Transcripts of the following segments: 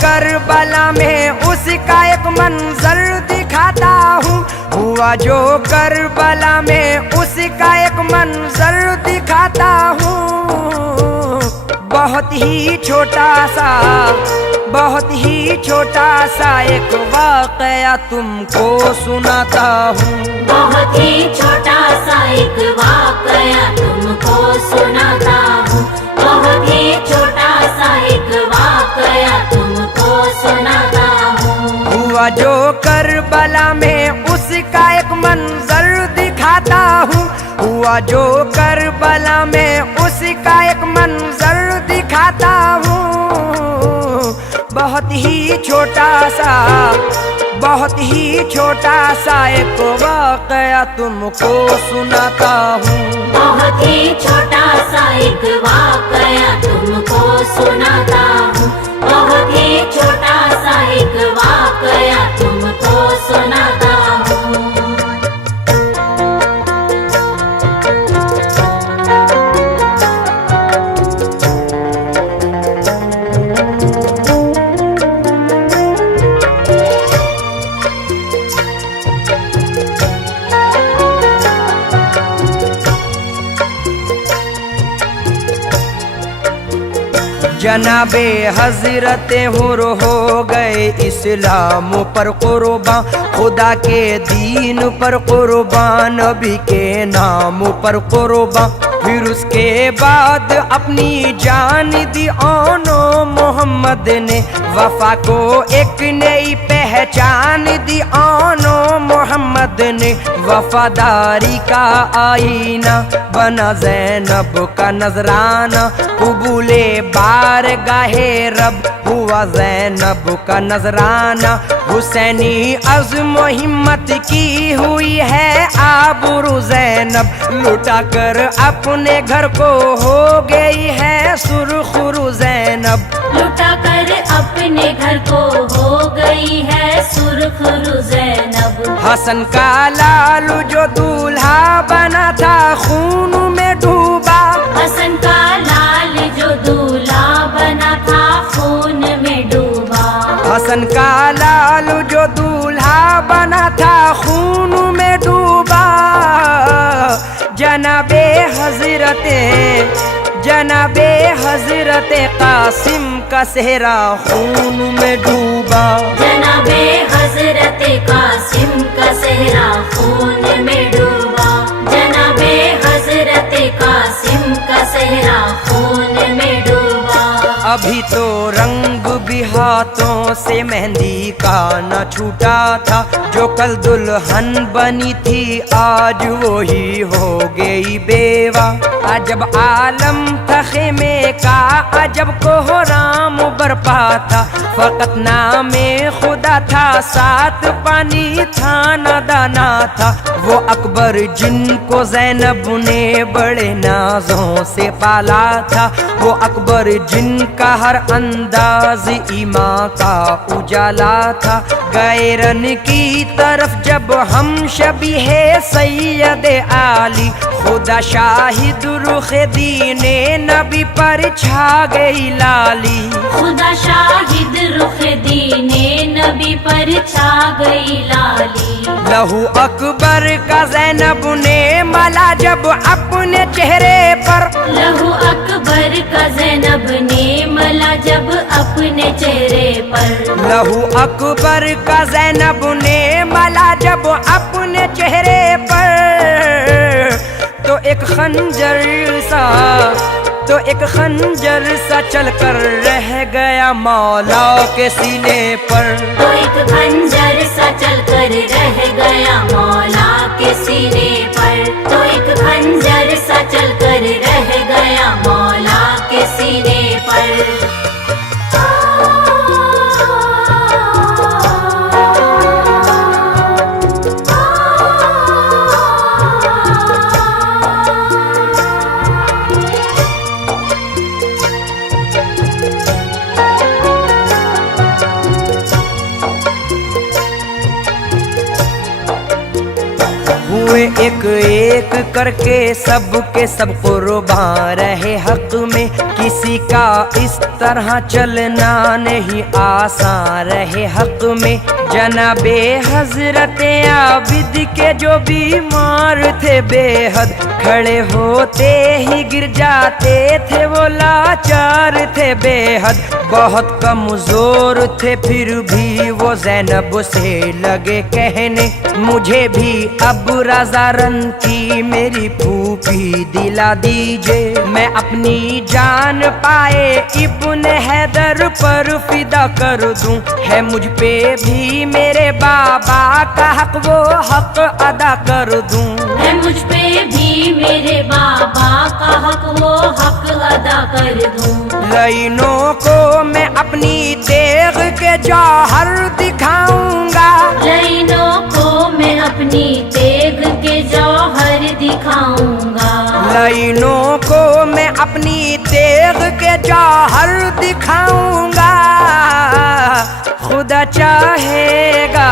Karbala में उसका एक मंजर दिखाता हूँ। हुआ जो करबला में उसका एक मंजर दिखाता हूँ। बहुत ही छोटा सा एक वाकया तुमको सुनाता हूँ। बहुत ही छोटा सा एक वाकया तुमको सुनाता हूँ। बहुत ही छोटा सा एक वाकया तुमको सुनाता हूँ। हुआ जो करबला में उसका एक मंजर दिखाता हूँ। हुआ जो करबला में उसका एक मंजर दिखाता हूँ। बहुत ही छोटा सा एक वाकया तुमको सुनाता हूँ। बहुत ही छोटा सा एक वाकया तुमको सुनाता हूँ। बहुत ही छोटा सा एक वाकया तुमको सुनाता हूँ। जनाबे हजरत हुर हो गए इस्लाम पर कुर्बान, खुदा के दीन पर कुर्बान, नबी के नाम पर कुर्बान। फिर उसके बाद अपनी जान दी आनो मोहम्मद ने, वफा को एक नई पहचान दी आनो मोहम्मद ने। वफादारी का आईना बना ज़ैनब का नजराना, कबूले बारगाहे रब हुआ ज़ैनब का नजराना। हुसैनी अज़्म हिम्मत की हुई है आबरू ज़ैनब, लुटा कर अपने घर को हो गई है सुरखरू ज़ैनब। लुटा कर अपने घर को हो गई है सुरखरू ज़ैनब। हसन का लालू जो दूल्हा बना था खून में डूबा। हसन का लाल जो दूल्हा बना था खून में डूबा। हसन का लालू जो दूल्हा बना था खून में डूबा। जनाबे हजरत कासिम का सेहरा खून में डूबा। जनाबे हजरत कासिम का सेहरा खून में डूबा। जनाबे हजरत कासिम का सेहरा खून में डूबा। अभी तो रंग भी हाथों से मेहंदी का न छूटा था, जो कल दुल्हन बनी थी आज वो ही हो गई बेवा। अजब आलम था खेमे का, अजब कोहराम बरपा था, फकत नामे खुदा था, साथ पानी था न दाना था। वो अकबर जिनको ज़ैनब ने बड़े नाजों से पाला था, वो अकबर जिनका हर अंदाज ईमान का उजाला था। गैरन की तरफ जब हम शबीहे सैयद आली, खुदा शाहिद रुख दीने नबी पर छा गई लाली। खुदा शाहिद रुख दीने नबी पर छा गई लाली। लहू अकबर का ज़ैनब ने मला जब अपने चेहरे पर। लहू अकबर का ज़ैनब ने मला जब अपने चेहरे पर। लहू अकबर का ज़ैनब ने मला जब अपने चेहरे पर। तो एक खंजर सा चलकर रह गया मौला के सीने पर। तो एक खंजर सा चलकर रह गया मौला के सीने पर। तो एक खंजर सा चलकर रह गया मौला के सीने पर। एक एक करके सबके सब कुर्बान रहे हक में, किसी का इस तरह चलना नहीं आसान रहे हक में। जनाबे हजरत आबिद के जो बीमार थे बेहद, खड़े होते ही गिर जाते थे वो लाचार थे बेहद। बहुत कमजोर थे फिर भी वो ज़ैनब से लगे कहने, मुझे भी अब रज़ा रन की मेरी फूफी दिला दीजिए। मैं अपनी जान पाए इब्ने हैदर पर फिदा कर दूं, है मुझ पे भी मेरे बाबा का हक वो हक अदा कर दूं। है मुझ पे भी मेरे बाबा का हक वो हक अदा कर दूं। लाइनों को मैं अपनी तेग के जौहर दिखाऊंगा, लाइनों को मैं अपनी तेग के जौहर दिखाऊंगा। लाइनों को मैं अपनी तेग के जौहर दिखाऊंगा। खुदा चाहेगा,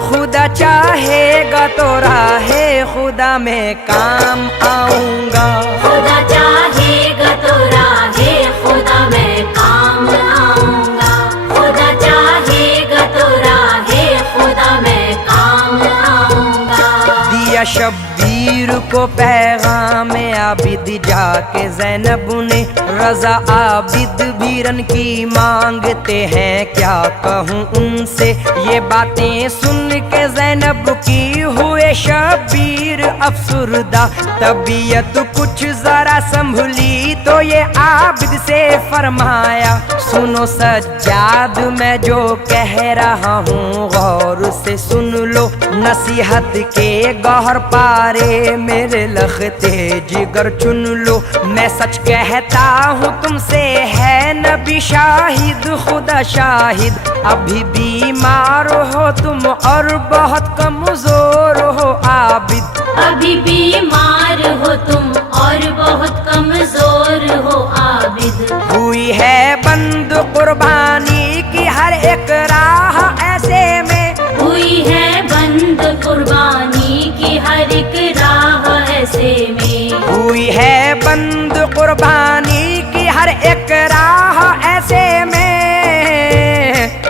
खुदा चाहेगा तो राहे खुदा में काम आऊंगा। खुदा चाहेगा तो राहे खुदा में काम आऊंगा। खुदा चाहेगा तो राहे खुदा में काम आऊंगा। दिया शब्बीर को पैगाम आबिद जाके ज़ैनब ने, रज़ा आबिद भी रन की मांगते हैं क्या कहूँ उनसे। ये बातें सुन के ज़ैनब की हुए शब्बीर अफसुरदा, तबीयत कुछ जरा संभली तो ये आबिद से फरमाया, सुनो सज्जाद मैं जो कह रहा हूँ गौर से सुन लो। नसीहत के गौहर पारे मेरे लखते जिगर चुन लो। मैं सच कहता हूँ तुमसे है नबी शाहिद, खुदा शाहिद। अभी बीमार हो तुम और बहुत कमजोर हो आबिद, अभी बीमार हो तुम और बहुत कमजोर हो आबिद। हुई है बंद कुर्बानी की हर एक राह ऐसे में, हुई है बंद कुर्बानी की हर एक राह ऐसे में। हुई है बंद कुर्बानी की हर एक राह ऐसे में।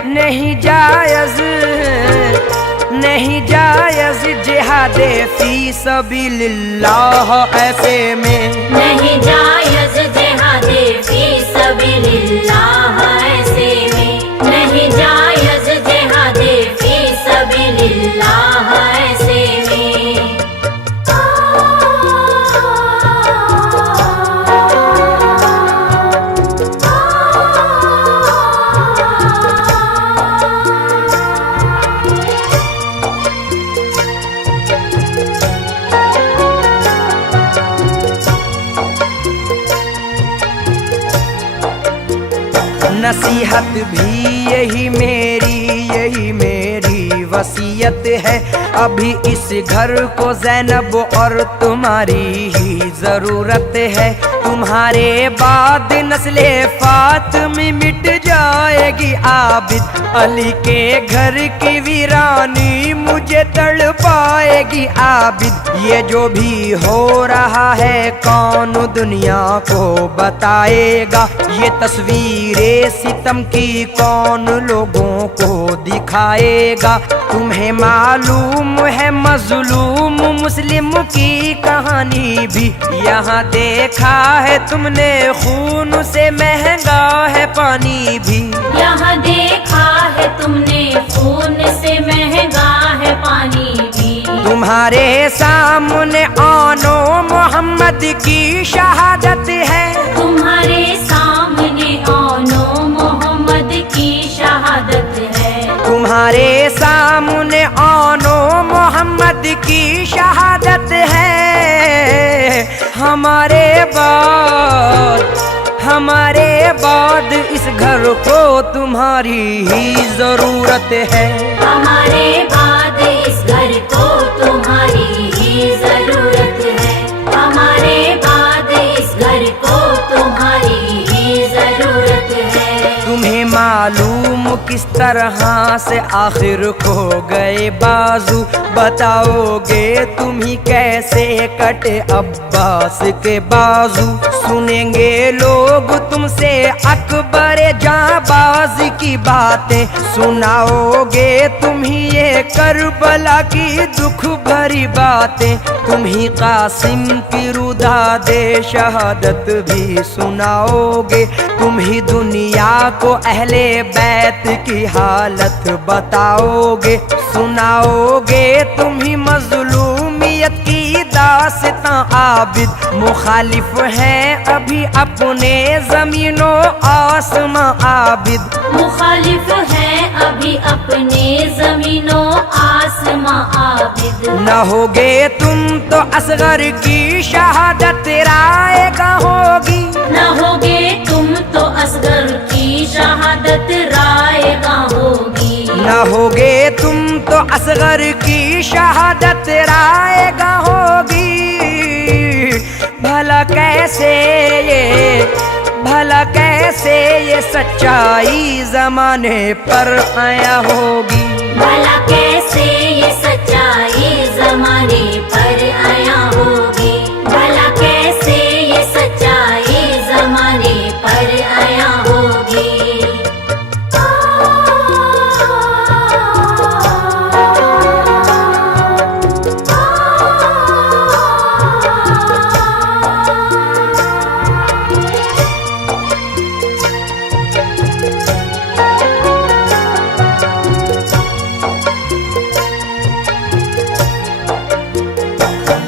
नहीं जायज़, नहीं जायज़ जिहादे फी सबीलिल्लाह ऐसे में। नहीं जायज़ जिहादे फी सबीलिल्लाह ऐसे में। नहीं जायज़ जिहादे फी सबीलिल्लाह ऐसे में। नसीहत भी यही मेरी वसीयत है। अभी इस घर को ज़ैनब और तुम्हारी ही ज़रूरत है। तुम्हारे बाद नस्ले फातिमी मिट जाएगी आबिद, अली के घर की वीरानी मुझे तड़पाएगी आबिद। ये जो भी हो रहा है कौन दुनिया को बताएगा, ये तस्वीरें सितम की कौन लोगों को दिखाएगा। तुम्हें मालूम है मजलूम मुस्लिम की कहानी भी, यहाँ देखा है तुमने खून से महंगा है पानी भी। यहाँ देखा है तुमने खून से महंगा है पानी भी। तुम्हारे सामने आनो मोहम्मद की शहादत है, तुम्हारे सामने आनो मोहम्मद की शहादत है। तुम्हारे सामने आनो मोहम्मद की शहादत है। हमारे बाद इस घर को तुम्हारी ही जरूरत है। हमारे बाद इस घर को तुम्हारी ही जरूरत है। हमारे बाद इस घर को तुम्हारी ही जरूरत है। तुम्हें मालूम किस तरह तरह से आखिर खो गए बाजू, बताओगे तुम ही कैसे कटे अब्बास के बाजू। सुनेंगे लोग तुमसे अकबर जाबाज की बातें, सुनाओगे तुम ही ये करबला की दुख भरी बातें। तुम ही कासिम की रुदा दे शहादत भी सुनाओगे, तुम ही दुनिया को अहले बैत की हालत बताओगे। सुनाओगे तुम ही मजलूमियत की दास्तां आबिद, मुखालिफ हैं अभी अपने जमीनों आसमां आबिद। मुखालिफ हैं अभी अपने जमीनों आसमां आबिद। न होगे तुम तो असगर की शहादत रायगा होगी, न होगे तुम तो असगर की शहादत रायगा होगी। न होगे तुम तो असगर की शहादत रायगा होगी। भला कैसे ये सच्चाई जमाने पर आया होगी। भला कैसे ये सच्चाई जमाने पर आया होगी। भला कैसे ये सच्चाई जमाने पर आया होगी।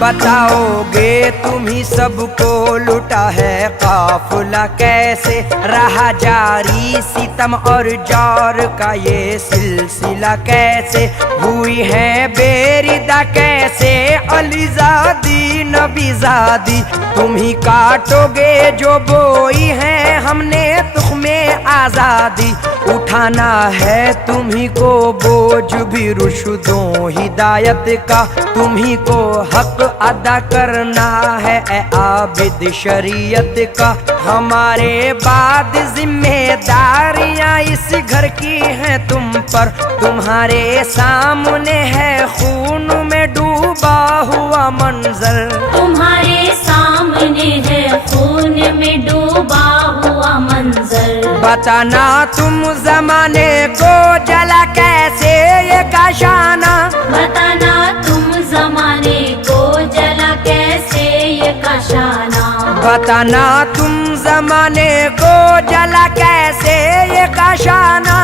बताओगे तुम ही सबको लुटा है काफिला कैसे, रहा जारी सितम और जार का ये सिलसिला कैसे। हुई है बेरिदा कैसे अलीजादी नबीजादी, तुम ही काटोगे जो बोई है हमने तुख्मे आजादी। उठाना है तुम ही को बोझ भी रुशदों हिदायत का, तुम ही को हक अदा करना है ए आबिद शरीयत का। हमारे बाद जिम्मेदारियां इस घर की हैं तुम पर, तुम्हारे सामने है खून में डूबा हुआ मंजर। तुम्हारे सामने है खून में डूबा हुआ मंजर। बताना तुम जमाने को जला कैसे ये काशाना, बताना तुम जमाने को जला कैसे ये काशाना। बताना तुम जमाने को जला कैसे ये काशाना।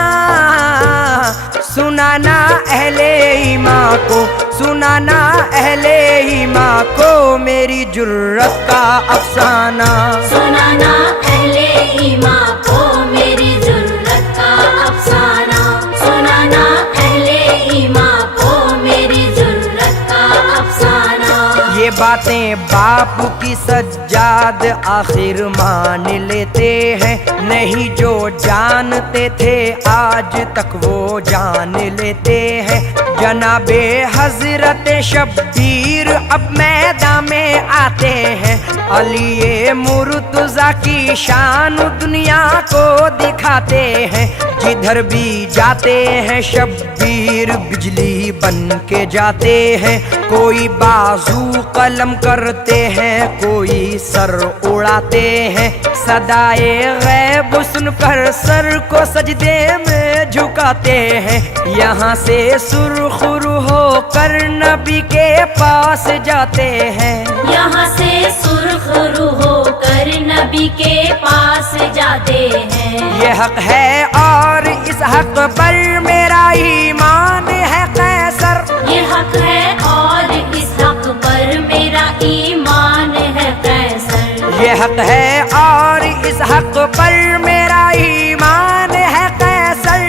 सुनाना अहले ईमान को, सुनाना अहले ईमान को मेरी जुर्रत का अफसाना। सुनाना अहले ईमान को मेरी जुर्रत का अफसाना। सुनाना अहले ईमान को मेरी जुर्रत का अफसाना। ये बातें बाप की सज्जाद आखिर मान लेते हैं, नहीं जो जानते थे आज तक वो जान लेते हैं। जनाबे हजरत शब्बीर अब मैदान में आते हैं, अली मुर्तजा की शान दुनिया को दिखाते हैं। जिधर भी जाते हैं शब्बीर बिजली बन के जाते हैं, कोई बाजू कलम करते हैं कोई सर उड़ाते हैं। सदाए गैब सुनकर सर को सजदे में झुकाते हैं, यहाँ से सुरखुरु होकर नबी के पास जाते हैं। यहाँ से सुरखुरु होकर नबी के पास जाते हैं। ये हक है और इस हक पर मेरा ईमान है कैसर। ये हक है और इस हक पर मेरा ईमान है कैसर। ये हक है और इस हक पर मेरा ईमान है कैसर।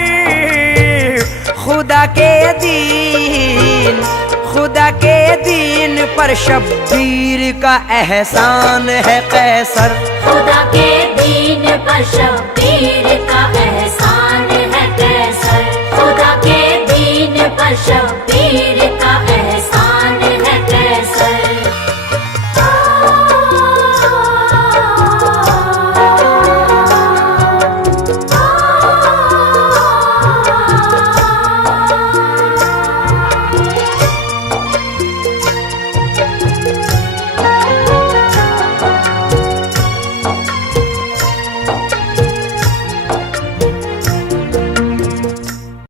खुदा के दीन, खुदा के दीन पर शब्बीर का एहसान है कैसर। खुदा के दीन पर शब्बीर का एहसान है कैसर। खुदा के दीन पर शब्बीर